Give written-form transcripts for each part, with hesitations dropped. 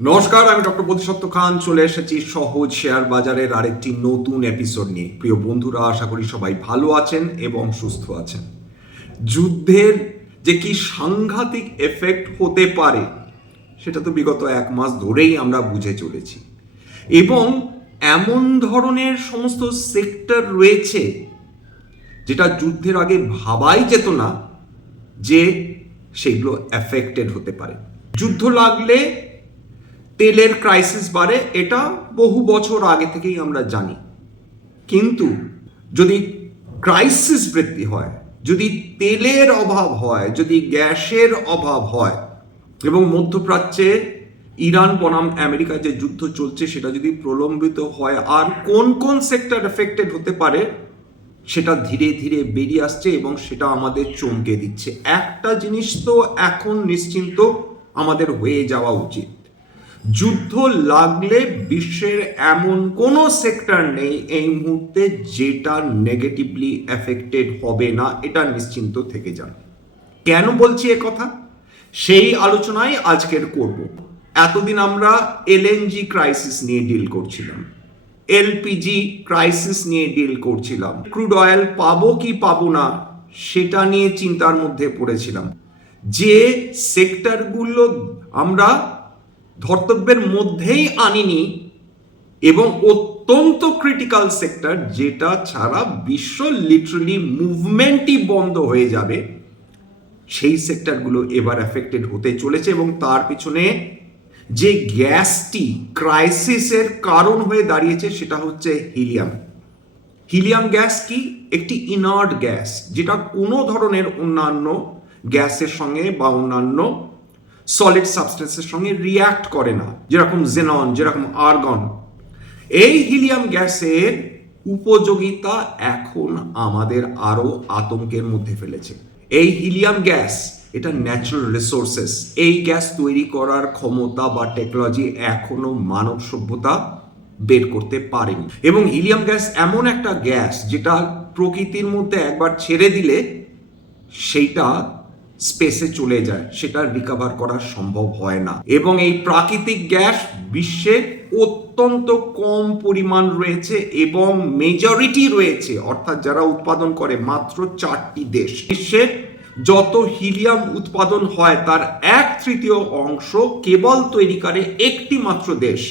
নমস্কার, আমি ডক্টর বোধিসত্ত্ব খান চলে এসেছি সহজ শেয়ার বাজারের আরেকটি নতুন এপিসোড নিয়ে। প্রিয় বন্ধুরা, আশা করি সবাই ভালো আছেন এবং সুস্থ আছেন। যুদ্ধের যে কি সাংঘাতিক এফেক্ট হতে পারে সেটা তো বিগত এক মাস ধরেই আমরা বুঝে চলেছি, এবং এমন ধরনের সমস্ত সেক্টর রয়েছে যেটা যুদ্ধের আগে ভাবাই যেত না যে সেগুলো এফেক্টেড হতে পারে। যুদ্ধ লাগলে তেলের ক্রাইসিস বাড়ে, এটা বহু বছর আগে থেকেই আমরা জানি। কিন্তু যদি ক্রাইসিস বৃদ্ধি হয়, যদি তেলের অভাব হয়, যদি গ্যাসের অভাব হয়, এবং মধ্যপ্রাচ্যে ইরান বনাম আমেরিকা যে যুদ্ধ চলছে সেটা যদি প্রলম্বিত হয়, আর কোন কোন সেক্টর এফেক্টেড হতে পারে সেটা ধীরে ধীরে বেরিয়ে আসছে এবং সেটা আমাদের চমকে দিচ্ছে। একটা জিনিস তো এখন নিশ্চিন্ত আমাদের হয়ে যাওয়া উচিত, যুদ্ধ লাগলে বিশ্বের এমন কোনো সেক্টর নেই এই মুহূর্তে যেটা নেগেটিভলি এফেক্টেড হবে না, এটা নিশ্চিন্ত থেকে যান। কেন বলছি এ কথা, সেই আলোচনাই আজকের করব। এতদিন আমরা এলএনজি ক্রাইসিস নিয়ে ডিল করছিলাম, এলপিজি ক্রাইসিস নিয়ে ডিল করছিলাম, ক্রুড অয়েল পাবো কি পাবো না সেটা নিয়ে চিন্তার মধ্যে পড়েছিলাম। যে সেক্টরগুলো আমরা ধর্তব্যের মধ্যেই আনিনি এবং অত্যন্ত ক্রিটিক্যাল সেক্টর, যেটা ছাড়া বিশ্ব লিটারালি মুভমেন্টই বন্ধ হয়ে যাবে, সেই সেক্টরগুলো এবার এফেক্টেড হতে চলেছে। এবং তার পিছনে যে গ্যাসটি ক্রাইসিসের কারণ হয়ে দাঁড়িয়েছে সেটা হচ্ছে হিলিয়াম। হিলিয়াম গ্যাস কি? একটি ইনার্ট গ্যাস, যেটা কোনো ধরনের অন্যান্য গ্যাসের সঙ্গে বা অন্যান্য সলিড সাবস্টেন্সের সঙ্গে রিয়্যাক্ট করে না, যেরকম জেনন, যেরকম আর্গন। এই হিলিয়াম গ্যাসের উপযোগিতা এখন আমাদের আরো আতঙ্কের মধ্যে ফেলেছে। এই হিলিয়াম গ্যাস এটা ন্যাচারাল রিসোর্সেস, এই গ্যাস তৈরি করার ক্ষমতা বা টেকনোলজি এখনো মানব সভ্যতা বের করতে পারেনি। এবং হিলিয়াম গ্যাস এমন একটা গ্যাস যেটা প্রকৃতির মধ্যে একবার ছেড়ে দিলে সেইটা স্পেসে চলে যায়, সেটা রিকভার করা সম্ভব হয় না। এবং এই প্রাকৃতিক গ্যাস বিশ্বে অত্যন্ত কম পরিমাণ রয়েছে এবং মেজরিটি রয়েছে, অর্থাৎ যারা উৎপাদন করে মাত্র 4টি দেশ। বিশ্বের যত হিলিয়াম উৎপাদন হয় তার 1/3 অংশ কেবল তৈরি করে একটি মাত্র দেশ,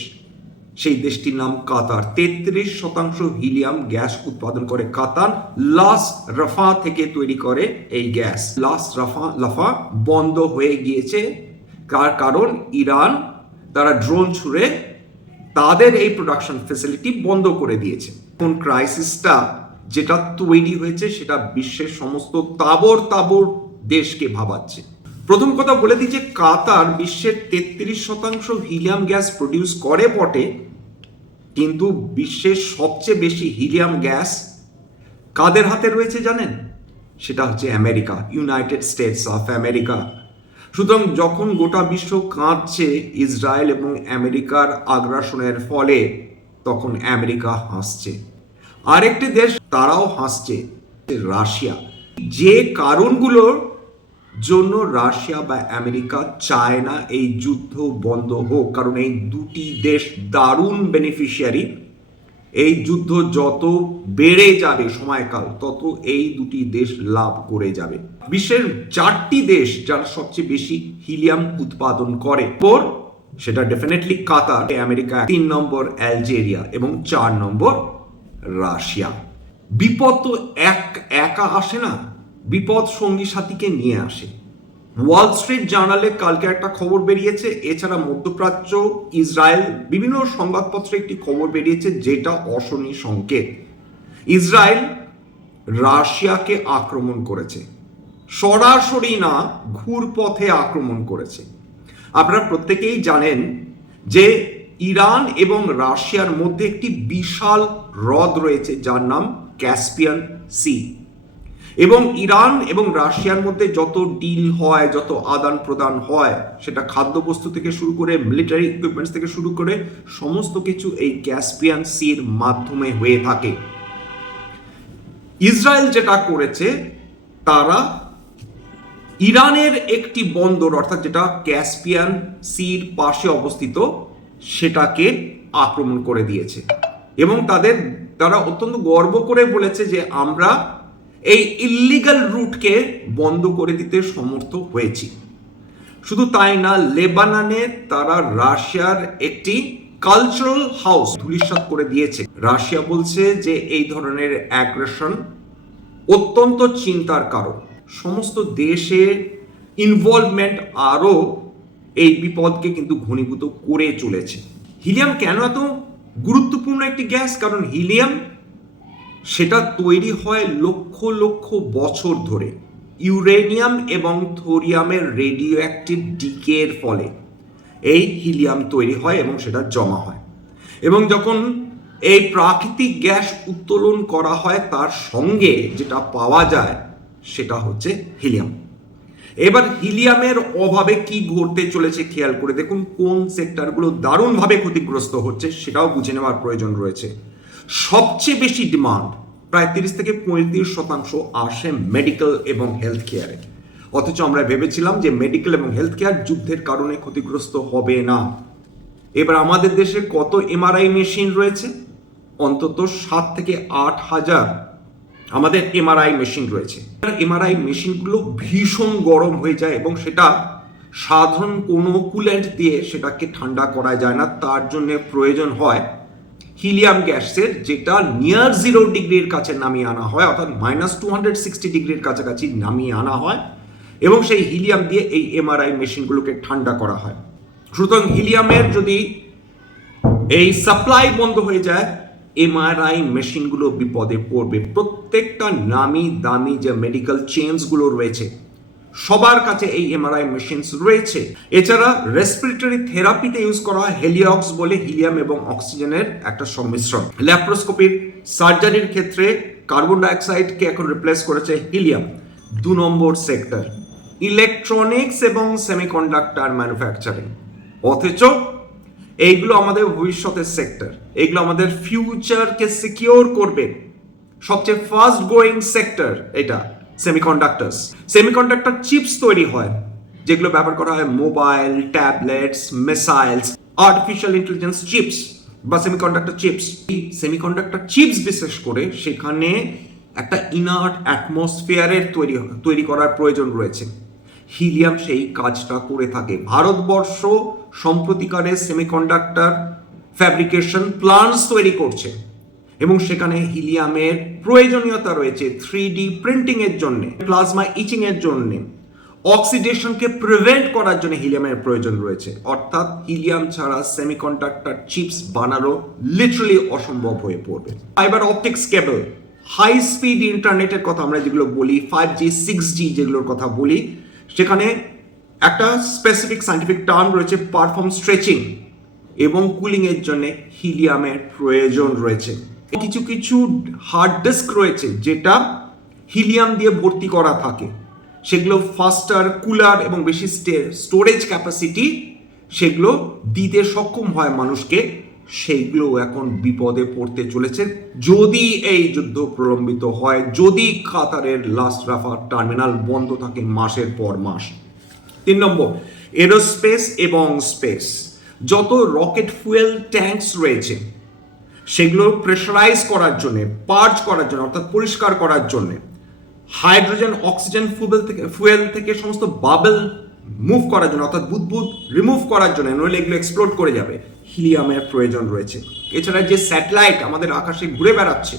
সেই দেশটির নাম কাতার। 33% হিলিয়াম গ্যাস উৎপাদন করে কাতার। লাস রাফা থেকে তৈরি করে এই গ্যাস। লাস রাফা বন্ধ হয়ে গিয়েছে, তার কারণ ইরান তারা ড্রোন ছুড়ে তাদের এই প্রোডাকশন ফ্যাসিলিটি বন্ধ করে দিয়েছে। কোন ক্রাইসিসটা যেটা তৈরি হয়েছে সেটা বিশ্বের সমস্ত তাবর দেশকে ভাবাচ্ছে। প্রথম কথা বলে দিই যে কাতার বিশ্বের 33% হিলিয়াম গ্যাস প্রডিউস করে বটে, কিন্তু বিশ্বের সবচেয়ে বেশি হিলিয়াম গ্যাস কাদের হাতে রয়েছে জানেন? সেটা হচ্ছে America, United states of America. সুতরাং যখন গোটা বিশ্ব কাঁদছে ইসরায়েল এবং আমেরিকার আগ্রাসনের ফলে, তখন আমেরিকা হাসছে। আরেকটি দেশ তারাও হাসছে, রাশিয়া। যে কারণগুলোর জন্য রাশিয়া বা আমেরিকা চায় না এই যুদ্ধ বন্ধ হোক, কারণ এই দুটি দেশ দারুণ বেনিফিশিয়ারি। এই যুদ্ধ যত বেড়ে যাবে সময়কাল, তত এই দুটি দেশ লাভ করে যাবে। বিশ্বের 4টি দেশ যারা সবচেয়ে বেশি হিলিয়াম উৎপাদন করে, সেটা ডেফিনেটলি কাতার, আমেরিকা 3 নম্বর আলজেরিয়া এবং 4 নম্বর রাশিয়া। বিপদ তো একা আসে না, বিপদ সঙ্গী সাথীকে নিয়ে আসে। ওয়াল স্ট্রিট জার্নালে কালকে একটা খবর বেরিয়েছে, এছাড়া মধ্যপ্রাচ্য, ইসরায়েল, বিভিন্ন সংবাদপত্রে একটি খবর বেরিয়েছে যেটা অশনি সংকেত। ইসরায়েল রাশিয়াকে আক্রমণ করেছে, সরাসরি না, ঘুরপথে আক্রমণ করেছে। আপনারা প্রত্যেকেই জানেন যে ইরান এবং রাশিয়ার মধ্যে একটি বিশাল হ্রদ রয়েছে যার নাম ক্যাসপিয়ান সি। এবং ইরান এবং রাশিয়ার মধ্যে যত ডিল হয়, যত আদান প্রদান হয়, সেটা খাদ্যবস্তু থেকে শুরু করে মিলিটারি ইকুইপমেন্টস থেকে শুরু করে সমস্ত কিছু এই ক্যাসপিয়ান সির মাধ্যমে হয়ে থাকে। ইসরায়েল যেটা করেছে, তারা ইরানের একটি বন্দর, অর্থাৎ যেটা ক্যাসপিয়ান সির পাশে অবস্থিত, সেটাকে আক্রমণ করে দিয়েছে। এবং তারা অত্যন্ত গর্ব করে বলেছে যে আমরা এই ইল্লিগাল রুটকে বন্ধ করে দিতে সমর্থ হয়েছি। শুধু তাই না, লেবাননে তারা রাশিয়ার একটি কালচারাল হাউস ধূলিসাৎ করে দিয়েছে। রাশিয়া বলছে যে এই ধরনের অ্যাগ্রেশন অত্যন্ত চিন্তার কারণ। সমস্ত দেশের ইনভলভমেন্ট আরও এই বিপদকে কিন্তু ঘনীভূত করে চলেছে। হিলিয়াম কেন এত গুরুত্বপূর্ণ একটি গ্যাস? কারণ হিলিয়াম সেটা তৈরি হয় লক্ষ লক্ষ বছর ধরে ইউরেনিয়াম এবং থোরিয়ামের রেডিও অ্যাক্টিভ ডিকের ফলে এই হিলিয়াম তৈরি হয় এবং সেটা জমা হয়। এবং যখন এই প্রাকৃতিক গ্যাস উত্তোলন করা হয়, তার সঙ্গে যেটা পাওয়া যায় সেটা হচ্ছে হিলিয়াম। এবার হিলিয়ামের অভাবে কি ঘটতে চলেছে খেয়াল করে দেখুন। কোন সেক্টরগুলো দারুণভাবে ক্ষতিগ্রস্ত হচ্ছে সেটাও বুঝে নেওয়ার প্রয়োজন রয়েছে। সবচেয়ে বেশি ডিমান্ড, প্রায় 30 থেকে 35% আসে মেডিকেল এবং হেলথ কেয়ারে। অথচ আমরা ভেবেছিলাম যে মেডিকেল এবং হেলথ কেয়ার যুদ্ধের কারণে ক্ষতিগ্রস্ত হবে না। এবার আমাদের দেশে কত এমআরআই মেশিন রয়েছে? অন্তত 7 থেকে 8 হাজার আমাদের এমআরআই মেশিন রয়েছে। এমআরআই মেশিনগুলো ভীষণ গরম হয়ে যায় এবং সেটা সাধারণ কোনো কুলেন্ট দিয়ে সেটাকে ঠান্ডা করা যায় না। তার জন্য প্রয়োজন হয় হিলিয়াম গ্যাসের, যেটা নিয়ার 0 ডিগ্রির কাছে নামিয়ে আনা হয়, অর্থাৎ -260 ডিগ্রির কাছাকাছি নামিয়ে আনা হয় এবং সেই হিলিয়াম দিয়ে এই এমআরআই মেশিনগুলোকে ঠান্ডা করা হয়। সুতরাং হিলিয়ামের যদি এই সাপ্লাই বন্ধ হয়ে যায়, এমআরআই মেশিনগুলো বিপদে পড়বে। প্রত্যেকটা নামি দামি যে মেডিকেল চেইনসগুলো রয়েছে সবার কাছে এই এমআরআই মেশিনস রয়েছে। এছাড়া রেসপিরেটরি থেরাপিতে ইউজ করা হয় হেলিঅক্স বলে হিলিয়াম এবং অক্সিজেনের একটা সংমিশ্রণ। ল্যাপ্রোস্কোপির সার্জারির ক্ষেত্রে কার্বন ডাইঅক্সাইডকে এখন রিপ্লেস করেছে হিলিয়াম। 2 নম্বর সেক্টর ইলেকট্রনিক্স এবং সেমিকন্ডাক্টর ম্যানুফ্যাকচারিং। অথচ এইগুলো আমাদের ভবিষ্যতের সেক্টর, এগুলো আমাদের ফিউচারকে সিকিউর করবে। সবচেয়ে ফাস্ট গ্রোয়িং সেক্টর এটা সেমিকন্ডাক্টর চিপস তৈরি হয়, যেগুলো ব্যবহার করা হয় mobile, tablets, missiles, artificial intelligence chips বা সেমিকন্ডাক্টর চিপস। এই সেমিকন্ডাক্টর চিপস বিশেষ করে সেখানে একটা ইনার্ট অ্যাটমসফিয়ারের তৈরি করার প্রয়োজন রয়েছে। হিলিয়াম সেই কাজটা করে থাকে। ভারতবর্ষ সম্প্রতিকারে সেমিকন্ডাক্টর ফ্যাব্রিকেশন প্ল্যান্টস তৈরি করছে এবং সেখানে হিলিয়ামের প্রয়োজনীয়তা রয়েছে 3D প্রিন্টিং এর জন্য, প্লাজমা ইচিং এর জন্য, অক্সিডেশনকে প্রিভেন্ট করার জন্য হিলিয়ামের প্রয়োজন রয়েছে। অর্থাৎ হিলিয়াম ছাড়া সেমিকন্ডাক্টর চিপস বানানো লিটারালি অসম্ভব হয়ে পড়বে। ফাইবার অপটিক্স কেবল, হাই স্পিড ইন্টারনেটের কথা আমরা যেগুলো বলি, 5G 6G যেগুলোর কথা বলি, সেখানে একটা স্পেসিফিক সায়েন্টিফিক টার্ম রয়েছে পারফর্ম স্ট্রেচিং এবং কুলিং এর জন্য হিলিয়ামের প্রয়োজন রয়েছে। কিছু কিছু হার্ড ডিস্ক রয়েছে যেটা হিলিয়াম দিয়ে ভর্তি করা থাকে, সেগুলো ফাস্টার, কুলার এবং বেশি স্টোরেজ ক্যাপাসিটি সেগুলো দিতে সক্ষম হয় মানুষকে। সেইগুলো এখন বিপদে পড়তে চলেছে যদি এই যুদ্ধ প্রলম্বিত হয়, যদি কাতারের লাস্ট রাফা টার্মিনাল বন্ধ থাকে মাসের পর মাস। 3 নম্বর এরোস্পেস এবং স্পেস। যত রকেট ফুয়েল ট্যাঙ্কস রয়েছে সেগুলো প্রেশারাইজ করার জন্য, পার্জ করার জন্য অর্থাৎ পরিষ্কার করার জন্য, হাইড্রোজেন অক্সিজেন ফুয়েল থেকে সমস্ত বাবল মুভ করার জন্য অর্থাৎ বুদবুদ রিমুভ করার জন্য, নইলে এগুলো এক্সপ্লোড করে যাবে, হিলিয়ামের প্রয়োজন রয়েছে। এছাড়া যে স্যাটেলাইট আমাদের আকাশে ঘুরে বেড়াচ্ছে,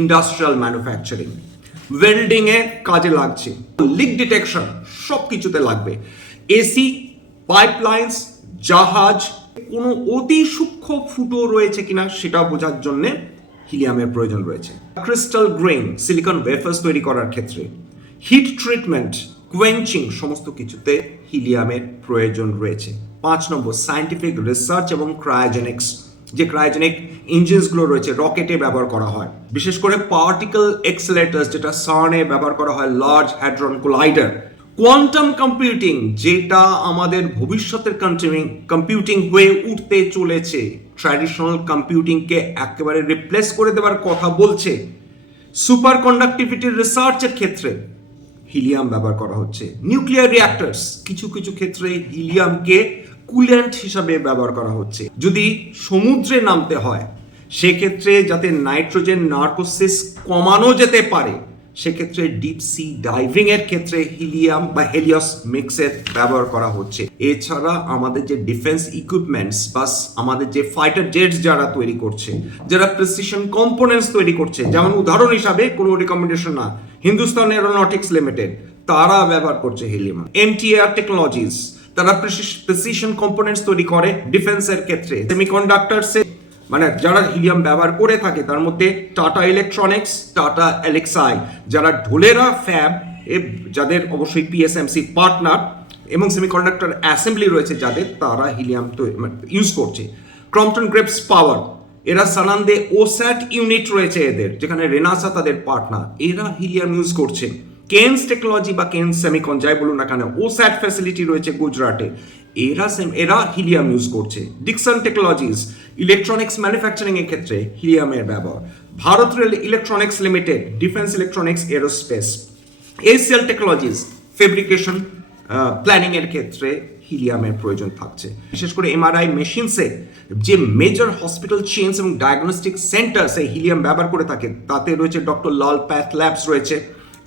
ইন্ডাস্ট্রিয়াল ম্যানুফ্যাকচারিং, ওয়েল্ডিং এ কাজে লাগছে, লিক ডিটেকশন সব কিছুতে লাগবে। এসি, পাইপলাইন্স, জাহাজ, কোনো অতি সূক্ষ্ম ফুটো রয়েছে কিনা সেটা বোঝার জন্য হিলিয়ামের প্রয়োজন রয়েছে। ক্রিস্টাল গ্রেইন, সিলিকন ওয়েফার্স তৈরি করার ক্ষেত্রে, হিট ট্রিটমেন্ট, কোয়েঞ্চিং সমস্ত কিছুতে হিলিয়ামের প্রয়োজন রয়েছে। 5 নম্বর সায়েন্টিফিক রিসার্চ এবং ক্রায়োজেনিক্স। যে ক্রায়োজেনিক ইঞ্জিনসগুলো রয়েছে রকেটে ব্যবহার করা হয়, বিশেষ করে পার্টিকেল এক্সেলারেটরস যেটা সার্নে ব্যবহার করা হয়, large hadron collider, quantum computing যেটা আমাদের ভবিষ্যতের কম্পিউটিং হয়ে উঠতে চলেছে, ট্র্যাডিশনাল কম্পিউটিংকে একেবারে রিপ্লেস করে দেওয়ার কথা বলছে। সুপার কন্ডাক্টিভিটির রিসার্চের ক্ষেত্রে হিলিয়াম ব্যবহার করা হচ্ছে। নিউক্লিয়ার রিঅ্যাক্টরস, কিছু কিছু ক্ষেত্রে হিলিয়ামকে কুল্যান্ট হিসাবে ব্যবহার করা হচ্ছে। যদি সমুদ্রে নামতে হয় সেক্ষেত্রে যাতে নাইট্রোজেন নার্কোসিস কমানো যেতে পারে, সেক্ষেত্রে ডিপ সি ডাইভিং এর ক্ষেত্রে হিলিয়াম বা হেলিয়াস মিক্সের ব্যবহার করা হচ্ছে। এছাড়া আমাদের যে ডিফেন্স ইকুইপমেন্টস বা আমাদের যে ফাইটার জেটস যারা তৈরি করছে, যারা প্রিসিশন কম্পোনেন্টস তৈরি করছে, যেমন উদাহরণ হিসাবে কোনো রিকমেন্ডেশন না, হিন্দুস্তান এরোনটিক্স লিমিটেড, তারা ব্যবহার করছে হিলিয়াম। এমটিআর টেকনোলজিস, তারা প্রিসিশন কম্পোনেন্টস তৈরি করে ডিফেন্সের ক্ষেত্রে। সেমিকন্ডাক্টরসে মানে যারা হিলিয়াম ব্যবহার করে থাকে তার মধ্যে টাটা ইলেকট্রনিক্স, টাটা এলেক্সাই, যারা ঢোলেরা ফ্যাব, যাদের অবশ্যই পিএসএমসি পার্টনার, এবং সেমিকন্ডাক্টর অ্যাসেম্বলি রয়েছে যাদের, তারা হিলিয়াম ইউজ করছে। ক্রম্পটন গ্রেপস পাওয়ার, এরা সানান্দে ওস্যাট ইউনিট রয়েছে এদের, যেখানে রেনাসা তাদের পার্টনার, এরা হিলিয়াম ইউজ করছে। কেনস টেকনোলজি বা কেনস সেমিকন যাই বলুন না কেন, ওস্যাট ফ্যাসিলিটি রয়েছে গুজরাটে, এরা হিলিয়াম ইউজ করছে। ডিকসন টেকনোলজিস ইলেকট্রনিক্স ম্যানুফ্যাকচারিং এর ক্ষেত্রে হিলিয়ামের ব্যবহার। Bharat rail electronics limited, defence electronics aerospace. ACL technologies fabrication planning এর ক্ষেত্রে হিলিয়ামের প্রয়োজন থাকছে। বিশেষ করে এমআরআই মেশিনসে যে মেজর হসপিটাল চেইনস এবং ডায়াগনস্টিক সেন্টার্সে হিলিয়াম ব্যবহার করে থাকে, তাতে রয়েছে ডক্টর লাল প্যাথ ল্যাবস রয়েছে,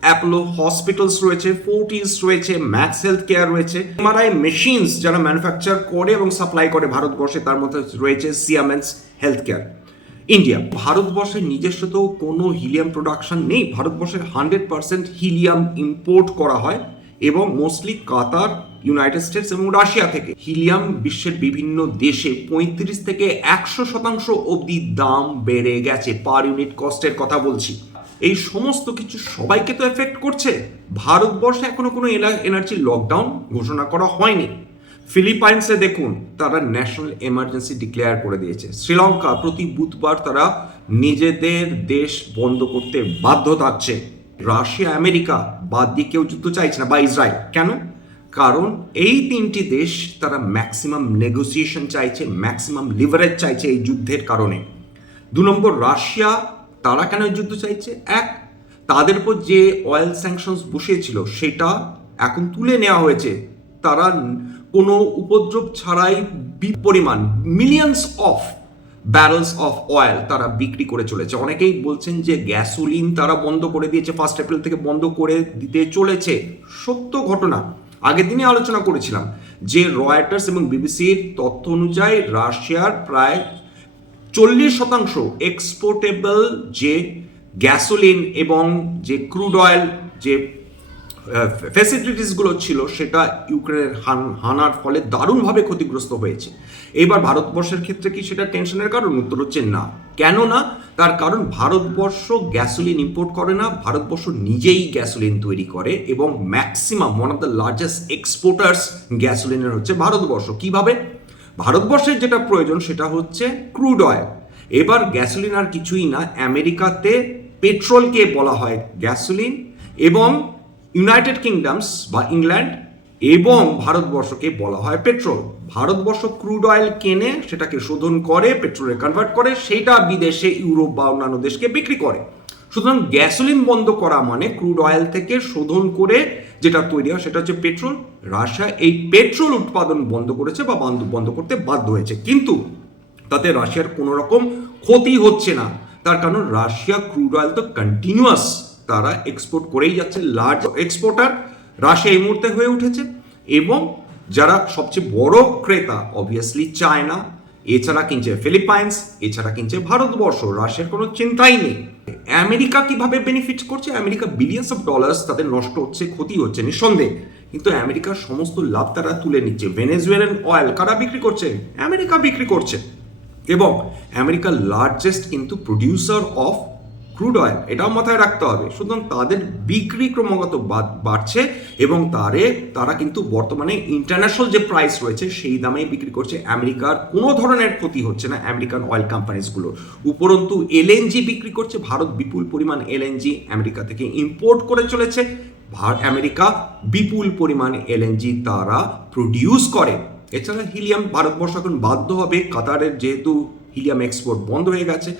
অ্যাপোলো হসপিটালস রয়েছে, ফোর্টিস রয়েছে, ম্যাক্স হেলথ কেয়ার রয়েছে। এমআরআই মেশিনস যারা ম্যানুফ্যাকচার করে এবং সাপ্লাই করে ভারতবর্ষে, তার মধ্যে রয়েছে সিয়ামেন্স হেলথ কেয়ার। ইন্ডিয়া, ভারতবর্ষের নিজস্ব তো কোনো হিলিয়াম প্রোডাকশন নেই। ভারতবর্ষের 100% হিলিয়াম ইম্পোর্ট করা হয়, এবং মোস্টলি কাতার, ইউনাইটেড স্টেটস এবং রাশিয়া থেকে। হিলিয়াম বিশ্বের বিভিন্ন দেশে 35 থেকে 100% অবধি দাম বেড়ে গেছে, পার ইউনিট কস্টের কথা বলছি। এই সমস্ত কিছু সবাইকে তো এফেক্ট করছে। ভারতবর্ষে এখনো কোনো এনার্জি লকডাউন ঘোষণা করা হয়নি। ফিলিপাইন্সে দেখুন, তারা ন্যাশনাল এমার্জেন্সি ডিক্লেয়ার করে দিয়েছে। শ্রীলঙ্কা প্রতি বুধবার তারা নিজেদের দেশ বন্ধ করতে বাধ্য থাকছে। রাশিয়া, আমেরিকা বাদ দিয়ে কেউ যুদ্ধ চাইছে না, বা ইসরায়েল। কেন? কারণ এই তিনটি দেশ তারা ম্যাক্সিমাম নেগোসিয়েশন চাইছে, ম্যাক্সিমাম লিভারেজ চাইছে এই যুদ্ধের কারণে। 2 নম্বর, রাশিয়া, তারা কেন যুদ্ধ চাইছে? এক, তাদের উপর যে অয়েল স্যাংশনস বসিয়েছিল সেটা এখন তুলে নেওয়া হয়েছে। তারা কোনো উপদ্রব ছাড়াই পরিমাণ মিলিয়নস অফ ব্যারেলস অফ অয়েল তারা বিক্রি করে চলেছে। অনেকেই বলছেন যে গ্যাসোলিন তারা বন্ধ করে দিয়েছে, 1 এপ্রিল থেকে বন্ধ করে দিতে চলেছে। সত্য ঘটনা, আগের দিনে আলোচনা করেছিলাম যে রয়টার্স এবং বিবিসির তথ্য অনুযায়ী রাশিয়ার প্রায় 40% এক্সপোর্টেবল যে গ্যাসোলিন এবং যে ক্রুড অয়েল যে ফ্যাসিলিটিসগুলো ছিল, সেটা ইউক্রেনের হানার ফলে দারুণভাবে ক্ষতিগ্রস্ত হয়েছে। এবার ভারতবর্ষের ক্ষেত্রে কি সেটা টেনশনের কারণ? উত্তর হচ্ছে না। কেন না? তার কারণ ভারতবর্ষ গ্যাসোলিন ইম্পোর্ট করে না, ভারতবর্ষ নিজেই গ্যাসোলিন তৈরি করে, এবং maximum one of the largest exporters গ্যাসোলিনের হচ্ছে ভারতবর্ষ। কিভাবে? ভারতবর্ষের যেটা প্রয়োজন সেটা হচ্ছে ক্রুড অয়েল। এবার গ্যাসোলিন আর কিছুই না, আমেরিকাতে পেট্রোলকে বলা হয় গ্যাসোলিন, এবং ইউনাইটেড কিংডমস বা ইংল্যান্ড এবং ভারতবর্ষকে বলা হয় পেট্রোল। ভারতবর্ষ ক্রুড অয়েল কেনে, সেটাকে শোধন করে, পেট্রোলে কনভার্ট করে, সেটা বিদেশে ইউরোপ বা অন্যান্য দেশকে বিক্রি করে। সুতরাং গ্যাসোলিন বন্ধ করা মানে ক্রুড অয়েল থেকে শোধন করে যেটা তৈরি হয় সেটা হচ্ছে পেট্রোল। রাশিয়া এই পেট্রোল উৎপাদন বন্ধ করেছে বা বন্ধ করতে বাধ্য হয়েছে, কিন্তু তাতে রাশিয়ার কোনো রকম ক্ষতি হচ্ছে না। তার কারণ রাশিয়া ক্রুড অয়েল তো কন্টিনিউয়াস তারা এক্সপোর্ট করেই যাচ্ছে, লার্জ এক্সপোর্টার রাশিয়া এই মুহূর্তে হয়ে উঠেছে। এবং যারা সবচেয়ে বড় ক্রেতা, অবভিয়াসলি চায়না, এছাড়া কিনছে ফিলিপাইন্স, এছাড়া কিনছে ভারতবর্ষ। রাশিয়ার কোনো চিন্তাই নেই। আমেরিকা কিভাবে বেনিফিট করছে? আমেরিকা বিলিয়ন্স অফ ডলার্স তাদের নষ্ট হচ্ছে, ক্ষতি হচ্ছে নিঃসন্দেহে, কিন্তু আমেরিকার সমস্ত লাভ তারা তুলে নিচ্ছে। ভেনেজুয়েলান অয়েল কারা বিক্রি করছে? আমেরিকা বিক্রি করছে, এবং আমেরিকার লার্জেস্ট কিন্তু প্রডিউসার অফ ক্রুড অয়েল, এটাও মাথায় রাখতে হবে। সুতরাং তাদের বিক্রি ক্রমাগত বাড়ছে, এবং তারা কিন্তু বর্তমানে ইন্টারন্যাশনাল যে প্রাইস রয়েছে সেই দামেই বিক্রি করছে। আমেরিকার কোনো ধরনের ক্ষতি হচ্ছে না আমেরিকান অয়েল কোম্পানিজগুলোর। উপরন্তু এলএনজি বিক্রি করছে ভারত, বিপুল পরিমাণ এলএনজি আমেরিকা থেকে ইম্পোর্ট করে চলেছে। আমেরিকা বিপুল পরিমাণ এলএনজি তারা প্রডিউস করে। এছাড়া হিলিয়াম ভারতবর্ষ এখন বাধ্য হবে, কাতারের যেহেতু হিলিয়াম এক্সপোর্ট বন্ধ হয়ে গেছে,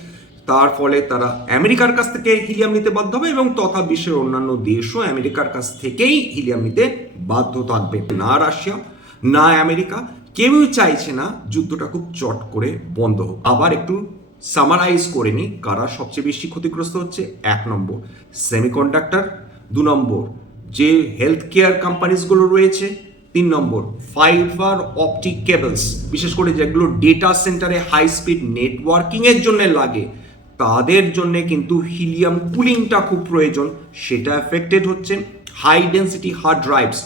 তার ফলে তারা আমেরিকার কাছ থেকে হিলিয়াম নিতে বাধ্য হবে এবং তথা বিশ্বের অন্যান্য দেশও আমেরিকার কাছ থেকেই হিলিয়াম নিতে বাধ্য থাকবে। না রাশিয়া না আমেরিকা কেউই চাইছে না যুদ্ধটা খুব চট করে বন্ধ হোক। আবার একটু সামারাইজ করে নিই কারা সবচেয়ে বেশি ক্ষতিগ্রস্ত হচ্ছে। 1 নম্বর সেমিকন্ডাক্টর, 2 নম্বর যে হেলথ কেয়ার কোম্পানিজগুলো রয়েছে, 3 নম্বর ফাইবার অপটিক কেবলস, বিশেষ করে যেগুলো ডেটা সেন্টারে হাই স্পিড নেটওয়ার্কিং এর জন্য লাগে তাদের জন্য কিন্তু হিলিয়াম কুলিংটা খুব প্রয়োজন, সেটা এফেক্টেড হচ্ছে। হাই ডেন্সিটি হার্ড ড্রাইভস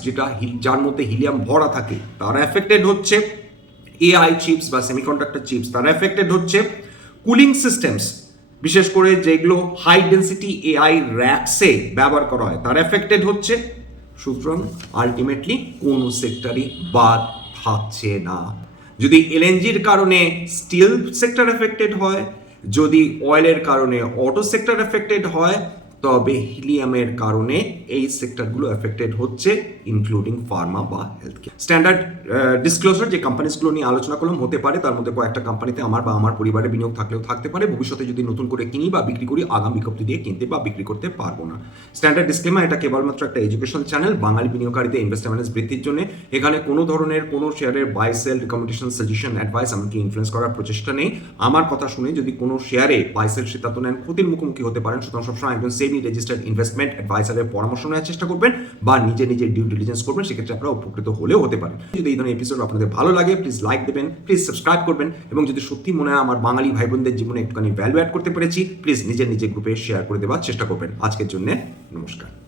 যার মধ্যে হিলিয়াম ভরা থাকে তারা এফেক্টেড হচ্ছে। এআই চিপস বা সেমিকন্ডাক্টর চিপস তারা এফেক্টেড হচ্ছে। কুলিং সিস্টেমস বিশেষ করে যেগুলো হাই ডেন্সিটি এআই র্যাকসে ব্যবহার করা হয় তারা এফেক্টেড হচ্ছে। সুতরাং আলটিমেটলি কোনো সেক্টরই বাদ থাকছে না। যদি এলএনজির কারণে স্টিল সেক্টর এফেক্টেড হয়, যদি অয়েলের কারণে অটো সেক্টর এফেক্টেড হয়, তবে হিলিয়ামের কারণে এই সেক্টরগুলো এফেক্টেড হচ্ছে, ইনক্লুডিং ফার্মা বা হেলথ কেয়ার। স্ট্যান্ডার্ড ডিসক্লোজার যে কোম্পানিজগুলো নিয়ে আলোচনা করলাম, হতে পারে তার মধ্যে কয়েকটা কোম্পানিতে আমার বা আমার পরিবারের বিনিয়োগ থাকলেও থাকতে পারে। ভবিষ্যতে যদি নতুন করে কিনি বা বিক্রি করি, আগাম বিজ্ঞপ্তি দিয়ে কিনতে বা বিক্রি করতে পারবো না। স্ট্যান্ডার্ড ডিসক্লেমার, এটা কেবলমাত্র একটা এডুকেশন চ্যানেল বাঙালি বিনিয়োগকারীদের ইনভেস্টমেন্ট বৃদ্ধির জন্য। এখানে কোনো ধরনের কোনো শেয়ারের buy sell recommendation, suggestion, advice এমনকি ইনফ্লুয়েন্স করার প্রচেষ্টা নেই। আমার কথা শুনে যদি কোনো শেয়ারে বাই সেল সিদ্ধান্ত নেন, ক্ষতির মুখোমুখি হতে পারেন। সুতরাং সবসময় একজন সেবি রেজিস্টার্ড ইনভেস্টমেন্ট অ্যাডভাইসারের পরামর্শ নেওয়ার চেষ্টা করবেন বা নিজে ডিউ ডিলিজেন্স করবেন, সেক্ষেত্রে আপনারা উপকৃত হলেও হতে পারেন। যদি এই ধরনের এপিসোড আপনাদের ভালো লাগে, প্লিজ লাইক দেবেন, প্লিজ সাবস্ক্রাইব করবেন এবং যদি সত্যি মনে হয় আমার বাঙালি ভাই বোনদের জীবনে একটুখানি ভ্যালু অ্যাড করতে পেরেছি, প্লিজ নিজের গ্রুপে শেয়ার করে দেওয়ার চেষ্টা করবেন। আজকের জন্য নমস্কার।